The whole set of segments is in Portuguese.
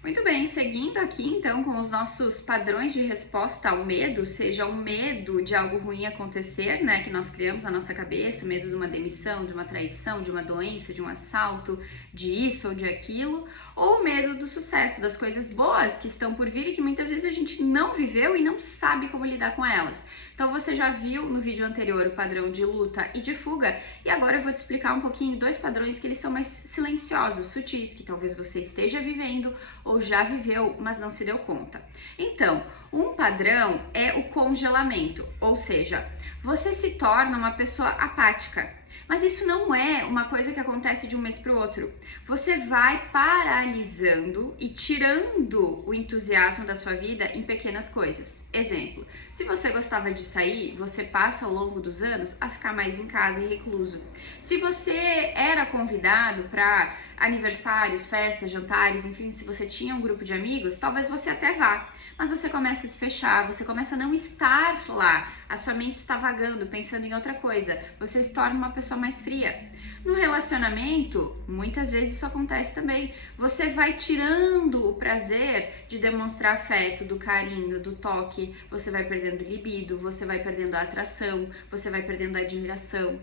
Muito bem, seguindo aqui então com os nossos padrões de resposta ao medo, seja o medo de algo ruim acontecer, né, que nós criamos na nossa cabeça, o medo de uma demissão, de uma traição, de uma doença, de um assalto, de isso ou de aquilo, ou o medo do sucesso, das coisas boas que estão por vir e que muitas vezes a gente não viveu e não sabe como lidar com elas. Então você já viu no vídeo anterior o padrão de luta e de fuga, e agora eu vou te explicar um pouquinho dois padrões que eles são mais silenciosos, sutis, que talvez você esteja vivendo ou já viveu, mas não se deu conta. Então, um padrão é o congelamento, ou seja, você se torna uma pessoa apática. Mas isso não é uma coisa que acontece de um mês para o outro. Você vai paralisando e tirando o entusiasmo da sua vida em pequenas coisas. Exemplo, se você gostava de sair, você passa ao longo dos anos a ficar mais em casa e recluso. Se você era convidado para aniversários, festas, jantares, enfim, se você tinha um grupo de amigos, talvez você até vá, mas você começa a se fechar, você começa a não estar lá, a sua mente está vagando, pensando em outra coisa, você se torna uma pessoa mais fria. No relacionamento, muitas vezes isso acontece também, você vai tirando o prazer de demonstrar afeto, do carinho, do toque, você vai perdendo libido, você vai perdendo a atração, você vai perdendo a admiração.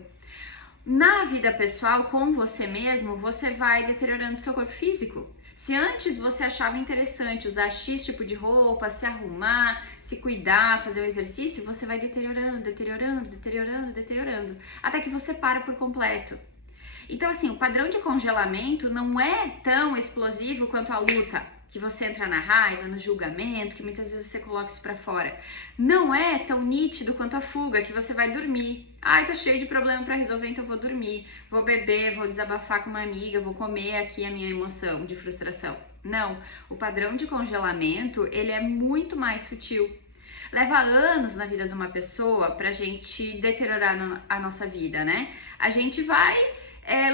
Na vida pessoal, com você mesmo, você vai deteriorando seu corpo físico. Se antes você achava interessante usar X tipo de roupa, se arrumar, se cuidar, fazer o exercício, você vai deteriorando, deteriorando, deteriorando, deteriorando, até que você para por completo. Então, assim, o padrão de congelamento não é tão explosivo quanto a luta, que você entra na raiva, no julgamento, que muitas vezes você coloca isso pra fora. Não é tão nítido quanto a fuga, que você vai dormir. Ai, tô cheio de problema pra resolver, então vou dormir, vou beber, vou desabafar com uma amiga, vou comer aqui a minha emoção de frustração. Não, o padrão de congelamento, ele é muito mais sutil. Leva anos na vida de uma pessoa pra gente deteriorar a nossa vida, né? A gente vai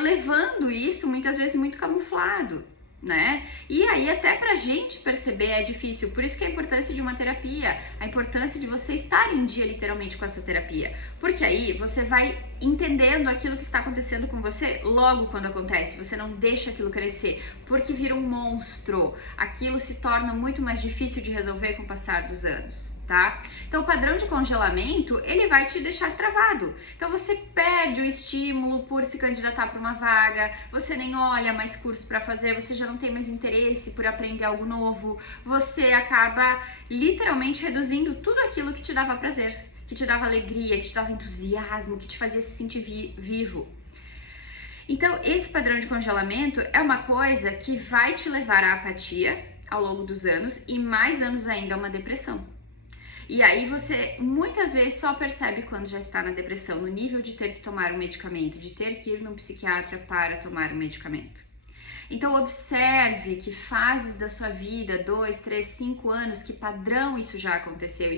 levando isso muitas vezes muito camuflado, né? E aí até pra gente perceber é difícil, por isso que a importância de uma terapia, a importância de você estar em dia literalmente com a sua terapia, porque aí você vai entendendo aquilo que está acontecendo com você logo quando acontece, você não deixa aquilo crescer, porque vira um monstro, aquilo se torna muito mais difícil de resolver com o passar dos anos. Tá? Então o padrão de congelamento, ele vai te deixar travado. Então você perde o estímulo por se candidatar para uma vaga, você nem olha mais curso para fazer, você já não tem mais interesse por aprender algo novo, você acaba literalmente reduzindo tudo aquilo que te dava prazer, que te dava alegria, que te dava entusiasmo, que te fazia se sentir vivo. Então esse padrão de congelamento é uma coisa que vai te levar à apatia ao longo dos anos e mais anos ainda a uma depressão. E aí você muitas vezes só percebe quando já está na depressão, no nível de ter que tomar um medicamento, de ter que ir num psiquiatra para tomar um medicamento. Então observe que fases da sua vida, 2, 3, 5 anos, que padrão isso já aconteceu. E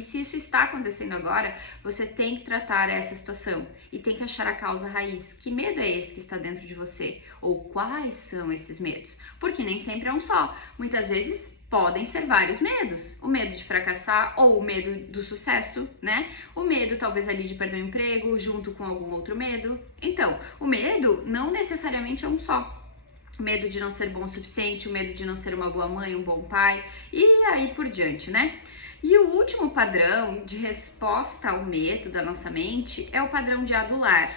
se isso está acontecendo agora, você tem que tratar essa situação e tem que achar a causa raiz. Que medo é esse que está dentro de você? Ou quais são esses medos? Porque nem sempre é um só. Muitas vezes podem ser vários medos. O medo de fracassar ou o medo do sucesso, né? O medo talvez ali de perder o emprego junto com algum outro medo. Então, o medo não necessariamente é um só. O medo de não ser bom o suficiente, o medo de não ser uma boa mãe, um bom pai e aí por diante, né? E o último padrão de resposta ao medo da nossa mente é o padrão de adular.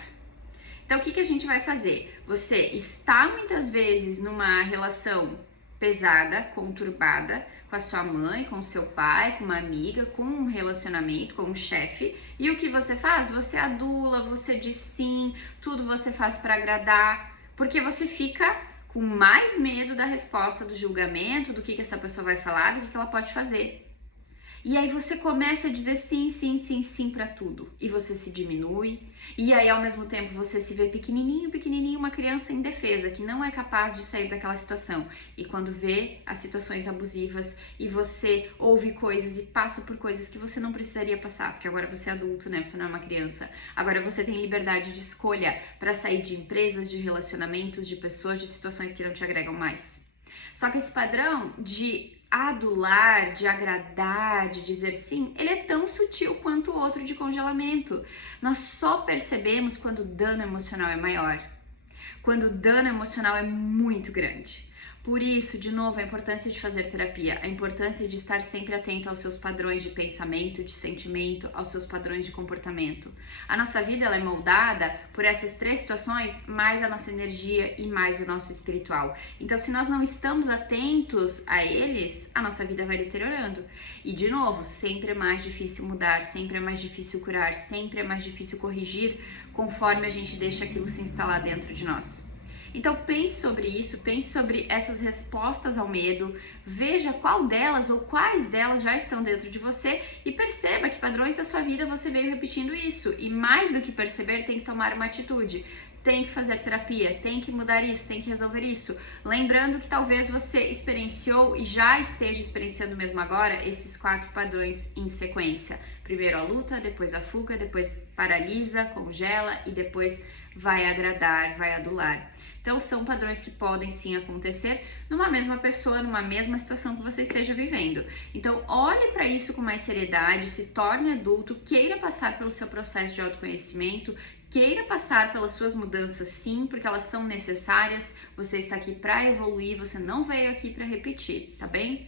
Então, o que a gente vai fazer? Você está muitas vezes numa relação pesada, conturbada, com a sua mãe, com o seu pai, com uma amiga, com um relacionamento, com um chefe. E o que você faz? Você adula, você diz sim, tudo você faz para agradar, porque você fica com mais medo da resposta, do julgamento, do que essa pessoa vai falar, do que ela pode fazer. E aí você começa a dizer sim, sim, sim, sim para tudo. E você se diminui. E aí ao mesmo tempo você se vê pequenininho, pequenininho, uma criança indefesa que não é capaz de sair daquela situação. E quando vê as situações abusivas e você ouve coisas e passa por coisas que você não precisaria passar, porque agora você é adulto, né? Você não é uma criança. Agora você tem liberdade de escolha para sair de empresas, de relacionamentos, de pessoas, de situações que não te agregam mais. Só que esse padrão de adular, de agradar, de dizer sim, ele é tão sutil quanto o outro de congelamento. Nós só percebemos quando o dano emocional é maior, quando o dano emocional é muito grande. Por isso, de novo, a importância de fazer terapia, a importância de estar sempre atento aos seus padrões de pensamento, de sentimento, aos seus padrões de comportamento. A nossa vida ela é moldada por essas três situações, mais a nossa energia e mais o nosso espiritual. Então, se nós não estamos atentos a eles, a nossa vida vai deteriorando. E, de novo, sempre é mais difícil mudar, sempre é mais difícil curar, sempre é mais difícil corrigir, conforme a gente deixa aquilo se instalar dentro de nós. Então pense sobre isso, pense sobre essas respostas ao medo, veja qual delas ou quais delas já estão dentro de você e perceba que padrões da sua vida você veio repetindo isso. E mais do que perceber, tem que tomar uma atitude. Tem que fazer terapia, tem que mudar isso, tem que resolver isso. Lembrando que talvez você experienciou e já esteja experienciando mesmo agora esses 4 padrões em sequência. Primeiro a luta, depois a fuga, depois paralisa, congela e depois vai agradar, vai adular. Então são padrões que podem sim acontecer numa mesma pessoa, numa mesma situação que você esteja vivendo. Então olhe para isso com mais seriedade, se torne adulto, queira passar pelo seu processo de autoconhecimento, queira passar pelas suas mudanças sim, porque elas são necessárias. Você está aqui para evoluir, você não veio aqui para repetir, tá bem?